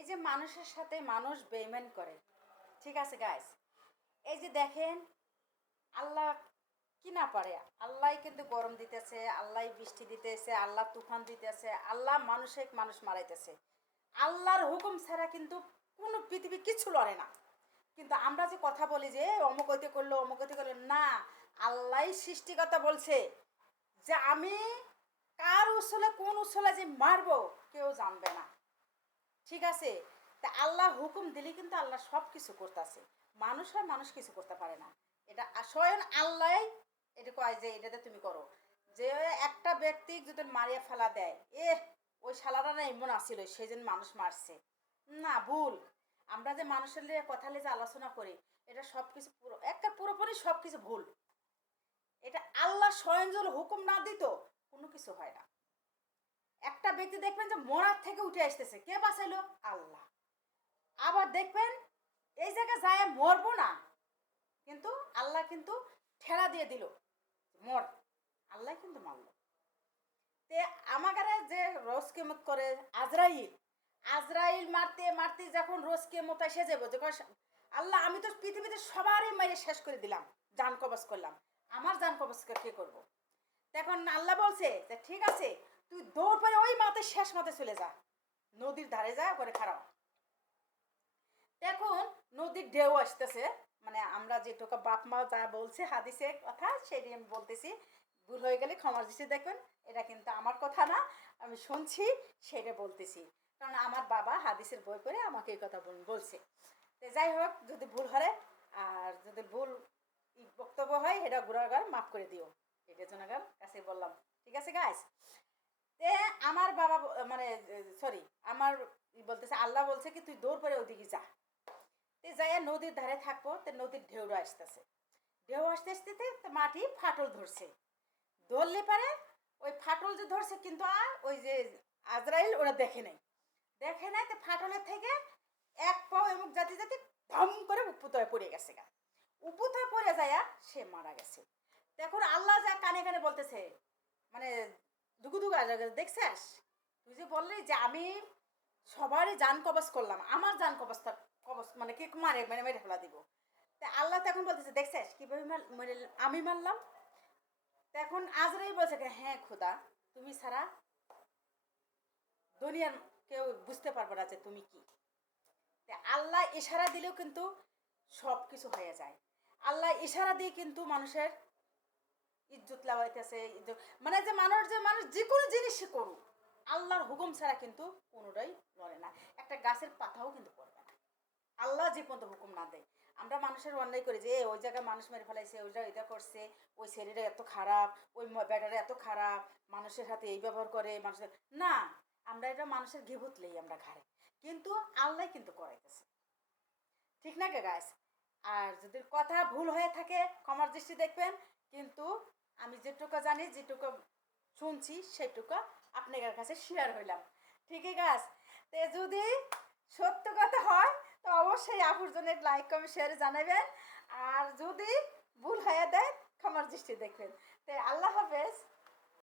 এই যে মানুষের সাথে মানুষ বেইমান করে, ঠিক আছে গাইস? এই যে দেখেন, আল্লাহ কি না পারে? আল্লাহ কিন্তু গরম দিতেছে, আল্লাহ বৃষ্টি দিতেছে, আল্লাহ তুফান দিতেছে, আল্লাহ মানুষ মারাইতেছে। আল্লাহর হুকুম ছাড়া কিন্তু কোনো পৃথিবী কিছু লড়ে না। কিন্তু আমরা যে কথা বলি যে অমুক হইতে করলো, অমুক হইতে করলো, না। আল্লাহ সৃষ্টিকর্তা বলছে যে আমি কার উসলে কোন উসলে যে মারবো কেউ জানবে না, ঠিক আছে? তা আল্লাহ হুকুম দিলে কিন্তু আল্লাহ সব কিছু করতেছে। মানুষ হয়, মানুষ কিছু করতে পারে না। এটা স্বয়ং আল্লাহ এটা কয় যে এটাতে তুমি করো। যে একটা ব্যক্তি যদি মারিয়া ফেলা দেয়, ওই শালারা না এমন আসছিল সেই জন্য মানুষ মারছে, না, ভুল। আমরা যে মানুষের লিয়ে কথা লিয়ে যে আলোচনা করি, এটা সব কিছু পুরো একটা পুরোপুরি সব কিছু ভুল। এটা আল্লাহ স্বয়ং যদি হুকুম না দিত কোনো কিছু হয় না। একটা ব্যক্তি দেখবেন যে মরার থেকে উঠে আসতেছে, কে বাঁচাইলো? আল্লাহ। আবার দেখবেন এই জায়গায় যায় মরবো না, কিন্তু আল্লাহ কিন্তু ঠেলা দিয়ে দিল, মর। আল্লাহ কিন্তু মানল। তে আমাকে যে রোজ কেমত করে আজরাইল, আজরাইল মারতে মারতে যখন রোজ কেমত এসে যাবো, যখন আল্লাহ আমি তো পৃথিবীতে সবারই মেরে শেষ করে দিলাম, জান কবজ করলাম, আমার জান কবজ কে করবো? তখন আল্লাহ বলছে যে ঠিক আছে, তুই দৌড় পরে ওই মাথায় শেষ মাথায় চলে যা, নদীর ধারে যা করে খারাপ। এখন নদীর ঢেউ আসতেছে, মানে আমরা যেটুকু বাপ মা যা বলছে হাদিসে কথা সেটাই আমি বলতেছি। ভুল হয়ে গেলে ক্ষমার দৃষ্টি দেখবেন, এটা কিন্তু আমার কথা না, আমি শুনছি সেটা বলতেছি। কারণ আমার বাবা হাদিসের বই করে আমাকে এই কথা বলছে। তো যাই হোক, যদি ভুল হয় আর যদি ভুল বক্তব্য হয় এটা গুণাগার মাফ করে দিও, এটা জনগার কাছে বললাম। ঠিক আছে গাইস? তে আমার বাবা মানে সরি, আমার বলতেছে আল্লাহ বলছে কি তুই দৌড় পরে ওদিকে যা। তে যাইয়া নদীর ধারে থাকবো, তো নদীর ঢেউটা আসতেছে, ঢেউ আসতে আসতে তো মাটি ফাটল ধরছে। ধরলে পারে ওই ফাটল যে ধরছে, কিন্তু আর ওই যে আজরাইল ওরা দেখে নাই, দেখে নাই। তো ফাটলের থেকে এক পাও এমুক জাতি জাতি ধম করে উপুত হয়ে পড়ে গেছে গা। উপুত হয়ে পড়ে যাইয়া সে মারা গেছে। এখন আল্লাহ যা কানে কানে বলতেছে, মানে দুগু দুগু দেখছিস? তুই যে বললি যে আমি সবারই জান কবজ করলাম, আমার জান কবজটা কবজ মানে কি মারে মানে মেরে ফেলা দিব। তা আল্লাহ তখন বলতেছে দেখছিস কীভাবে মানে আমি মারলাম। তখন আজরাই বলছে হ্যাঁ খোদা, তুমি ছাড়া দুনিয়ার কেউ বুঝতে পারবে না যে তুমি কি। আল্লাহ ইশারা দিলেও কিন্তু সব কিছু হয়ে যায়। আল্লাহ ইশারা দিয়ে কিন্তু মানুষের ইজ্জত লাগাইতেছে, ইজ্জত মানে যে মানুষ যে কোনো জিনিসই করুক, আল্লাহর হুকুম ছাড়া কিন্তু কোনোটাই নড়ে না। একটা গাছের পাতাও কিন্তু পড়বে না আল্লাহ যে পর্যন্ত হুকুম না দেয়। আমরা মানুষের অন্যায় করি যে ওই জায়গায় মানুষ মেরে ফেলাইছে, ওই জায়গায় এটা করছে, ওই ছেলেটা এত খারাপ, ওই ব্যাটারা এত খারাপ, মানুষের সাথে এই ব্যবহার করে, মানুষের না। আমরা এটা মানুষের ঘিবুত লই আমরা ঘাড়ে, কিন্তু আল্লাহ কিন্তু করাইতেছে, ঠিক না কে গাইস? আর যদি কথা ভুল হয়ে থাকে ক্ষমার দৃষ্টি দেখবেন, কিন্তু আমি যেটুকু জানি, যেটুকু শুনছি সেটুকু আপনাদের কাছে শেয়ার হইলাম, ঠিকই গাছ? তে যদি সত্য কথা হয় তো অবশ্যই আপুর জন্য লাইক কমেন্ট শেয়ারে জানাবেন। আর যদি ভুল হয়ে দেয় ক্ষমার দৃষ্টি দেখবেন। তো আল্লাহ হাফেজ।